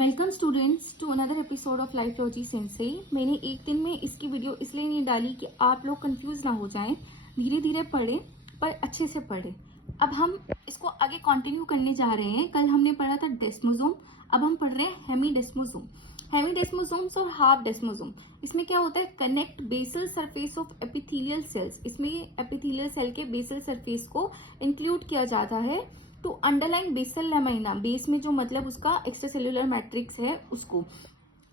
Welcome students to another episode of lifeology sensei. मैंने एक दिन में इसकी वीडियो इसलिए नहीं डाली कि आप लोग कंफ्यूज ना हो जाएं। धीरे धीरे पढ़ें पर अच्छे से पढ़ें। अब हम इसको आगे कंटिन्यू करने जा रहे हैं। कल हमने पढ़ा था डेस्मोसोम, अब हम पढ़ रहे हैं हेमीडेस्मोसोम। हेमीडेस्मोसोम्स और हाफ डेस्मोसोम, इसमें क्या होता है? Connect basal surface of epithelial cells. इसमें एपिथेलियल सेल के बेसल सरफेस को इंक्लूड किया जाता है to underline basal lamina. Base में जो मतलब उसका एक्स्ट्रा सेल्यूलर मैट्रिक्स है उसको,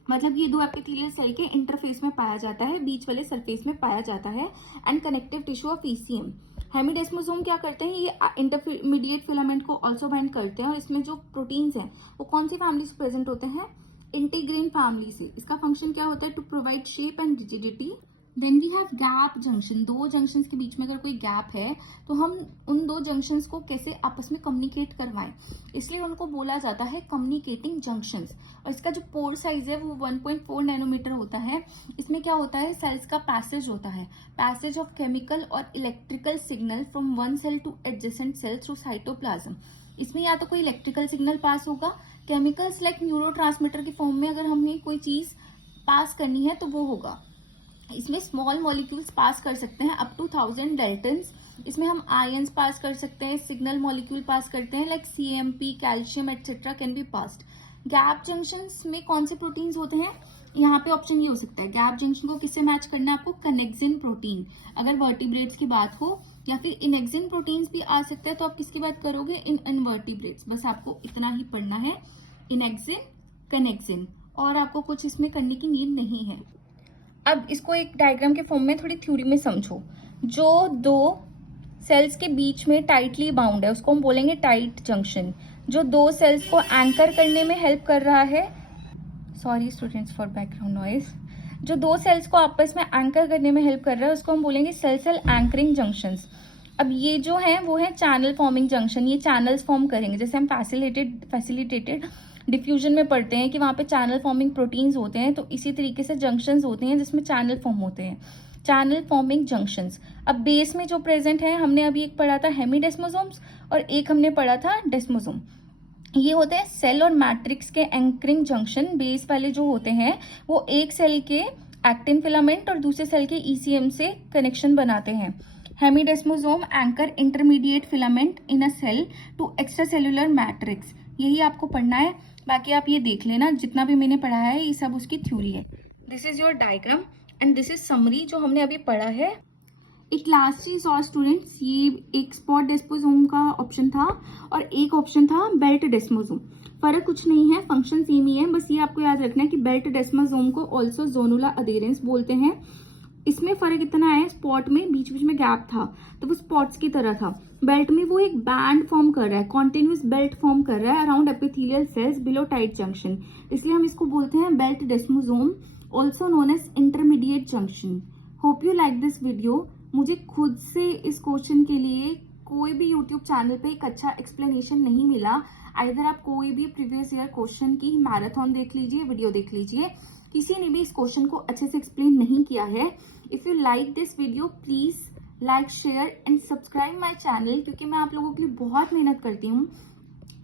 मतलब ये दो एपिथेलियल सेल के इंटरफेस में पाया जाता है, बीच वाले सरफेस में पाया जाता है। And connective tissue of ECM. Hemidesmosome क्या करते हैं? ये इंटरमीडिएट फिलामेंट को ऑल्सो बाइंड करते हैं। और इसमें जो प्रोटीन्स हैं वो कौन सी फैमिली से प्रेजेंट होते हैं? इंटीग्रीन फैमिली से। इसका फंक्शन क्या होता है? To provide shape and rigidity. Then we have gap junction. दो जंक्शंस के बीच में अगर कोई गैप है तो हम उन दो जंक्शंस को कैसे आपस में कम्युनिकेट करवाएं, इसलिए उनको बोला जाता है कम्युनिकेटिंग जंक्शंस। और इसका जो पोर साइज है वो 1.4 नैनोमीटर होता है। इसमें क्या होता है? सेल्स का पैसेज होता है, पैसेज ऑफ केमिकल और electrical signal from one cell to adjacent cell through cytoplasm. इसमें या तो कोई इलेक्ट्रिकल सिग्नल पास होगा, केमिकल्स लाइक न्यूरोट्रांसमीटर की फॉर्म में अगर हमें कोई चीज पास करनी है तो वो होगा। इसमें स्मॉल मॉलिक्यूल्स पास कर सकते हैं अप टू 1000 डेल्टन्स। इसमें हम आयंस पास कर सकते हैं, सिग्नल मॉलिक्यूल पास करते हैं like CMP, calcium etcetera can be passed. Gap junctions में कौन से प्रोटीन्स होते हैं? यहाँ पे ऑप्शन ये हो सकता है, गैप जंक्शन को किससे मैच करना है आपको? कनेक्सिन प्रोटीन, अगर वर्टिब्रेट्स की बात हो, या फिर इनेक्सिन प्रोटीन्स भी आ सकते हैं तो आप किसकी बात करोगे? इन इनवर्टिब्रेट्स। बस आपको इतना ही पढ़ना है, इनेक्सिन, कनेक्सिन, और आपको कुछ इसमें करने की नीड नहीं है। अब इसको एक डायग्राम के फॉर्म में थोड़ी थ्योरी में समझो। जो दो सेल्स के बीच में टाइटली बाउंड है उसको हम बोलेंगे टाइट जंक्शन। जो दो सेल्स को एंकर करने में हेल्प कर रहा है, sorry students for background noise, जो दो सेल्स को आपस में एंकर करने में हेल्प कर रहा है उसको हम बोलेंगे सेल सेल एंकरिंग जंक्शंस। अब ये जो है वो है चैनल फॉर्मिंग जंक्शन। ये चैनल्स फॉर्म करेंगे, जैसे हम फैसिलिटेटेड डिफ्यूजन में पढ़ते हैं कि वहां पे चैनल फॉर्मिंग प्रोटीन्स होते हैं, तो इसी तरीके से जंक्शंस होते हैं जिसमें चैनल फॉर्म होते हैं, चैनल फॉर्मिंग जंक्शंस। अब बेस में जो प्रेजेंट है, हमने अभी एक पढ़ा था हेमीडेस्मोसोम्स और एक हमने पढ़ा था डेस्मोसोम। ये होते हैं सेल और मैट्रिक्स के एंकरिंग जंक्शन। बेस वाले जो होते हैं वो एक सेल के एक्टिन फिलामेंट और दूसरे सेल के ईसीएम से कनेक्शन बनाते हैं। Hemidesmosome anchor intermediate filament in a cell to extracellular matrix. यही आपको पढ़ना है, बाकी आप ये देख लेना, जितना भी मैंने पढ़ा है ये सब उसकी थ्योरी है। This is your diagram and this is summary जो हमने अभी पढ़ा है। एक लास्ट चीज और स्टूडेंट्स, ये एक स्पॉट डेस्मोसोम का ऑप्शन था और एक ऑप्शन था बेल्ट डेस्मोसोम। फर्क कुछ नहीं है, फंक्शन सेम ही है, बस ये आपको याद रखना है कि बेल्ट डेस्मोसोम को ऑल्सो जोनुला अधेरेंस बोलते हैं। इसमें फर्क इतना है, स्पॉट में बीच बीच में गैप था तो वो स्पॉट्स की तरह था, बेल्ट में वो एक बैंड फॉर्म कर रहा है, कॉन्टिन्यूस बेल्ट फॉर्म कर रहा है around epithelial cells below tight junction, इसलिए हम इसको बोलते हैं belt desmosome, also known as intermediate junction. Hope you like this video. मुझे खुद से इस क्वेश्चन के लिए कोई भी यूट्यूब चैनल पे एक अच्छा एक्सप्लेनेशन नहीं मिला। आइदर आप कोई भी प्रीवियस ईयर क्वेश्चन की मैराथन देख लीजिए, वीडियो देख लीजिए, किसी ने भी इस क्वेश्चन को अच्छे से एक्सप्लेन नहीं किया है। If you like this video please like, share and subscribe my channel, क्योंकि मैं आप लोगों के लिए बहुत मेहनत करती हूँ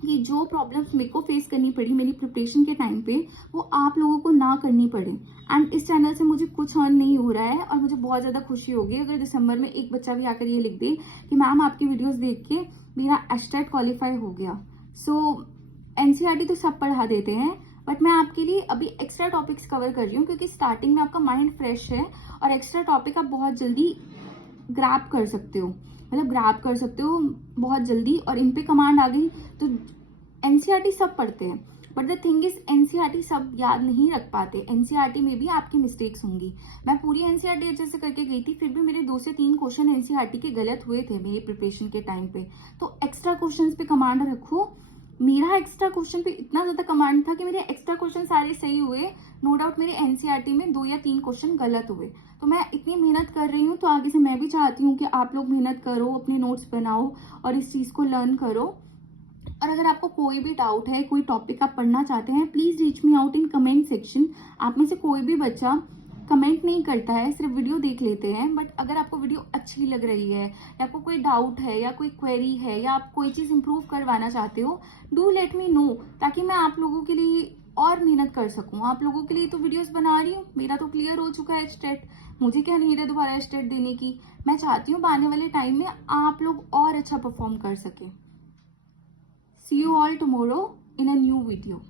कि जो प्रॉब्लम्स मेरे को फेस करनी पड़ी मेरी प्रिपरेशन के टाइम पे वो आप लोगों को ना करनी पड़े। एंड इस चैनल से मुझे कुछ अर्न नहीं हो रहा है और मुझे बहुत ज़्यादा खुशी होगी अगर दिसंबर में एक बच्चा भी आकर ये लिख दे कि मैम आपकी वीडियोस देख के मेरा एस्टेट क्वालिफाई हो गया। सो एनसीईआरटी तो सब पढ़ा देते हैं, बट मैं आपके लिए अभी एक्स्ट्रा टॉपिक्स कवर कर रही हूँ क्योंकि स्टार्टिंग में आपका माइंड फ्रेश है और एक्स्ट्रा टॉपिक आप बहुत जल्दी ग्रैब कर सकते हो, मतलब ग्रैब कर सकते हो बहुत जल्दी, और इन पे कमांड आ गई तो एनसीईआरटी सब पढ़ते हैं। But the thing is NCERT सब याद नहीं रख पाते, एनसीईआरटी में भी आपकी मिस्टेक्स होंगी। मैं पूरी एनसीईआरटी अच्छे से करके गई थी, फिर भी मेरे 2 से 3 क्वेश्चन एनसीईआरटी के गलत हुए थे मेरी प्रिपरेशन के टाइम पे। तो एक्स्ट्रा क्वेश्चन पे कमांड रखो। मेरा एक्स्ट्रा क्वेश्चन पे इतना ज्यादा कमांड था कि मेरे एक्स्ट्रा क्वेश्चन सारे सही हुए, नो डाउट मेरे एनसीईआरटी में 2 या 3 क्वेश्चन गलत हुए। तो मैं इतनी मेहनत कर रही हूँ तो आगे से मैं भी चाहती हूँ कि आप लोग मेहनत करो, अपने नोट्स बनाओ और इस चीज को लर्न करो। और अगर आपको कोई भी डाउट है, कोई टॉपिक आप पढ़ना चाहते हैं, please reach me out in comment section. आप में से कोई भी बच्चा कमेंट नहीं करता है, सिर्फ वीडियो देख लेते हैं, बट अगर आपको वीडियो अच्छी लग रही है या आपको कोई डाउट है या कोई क्वेरी है या आप कोई चीज इंप्रूव करवाना चाहते हो, डू लेट मी नो, ताकि मैं आप लोगों के लिए और मेहनत कर सकूं। आप लोगों के लिए तो वीडियोस बना रही हूँ, मेरा तो क्लियर हो चुका है स्टेट, मुझे क्या नीड है दोबारा स्टेट देने की। मैं चाहती हूँ आने वाले टाइम में आप लोग और अच्छा परफॉर्म कर सके। See you all tomorrow in a new video.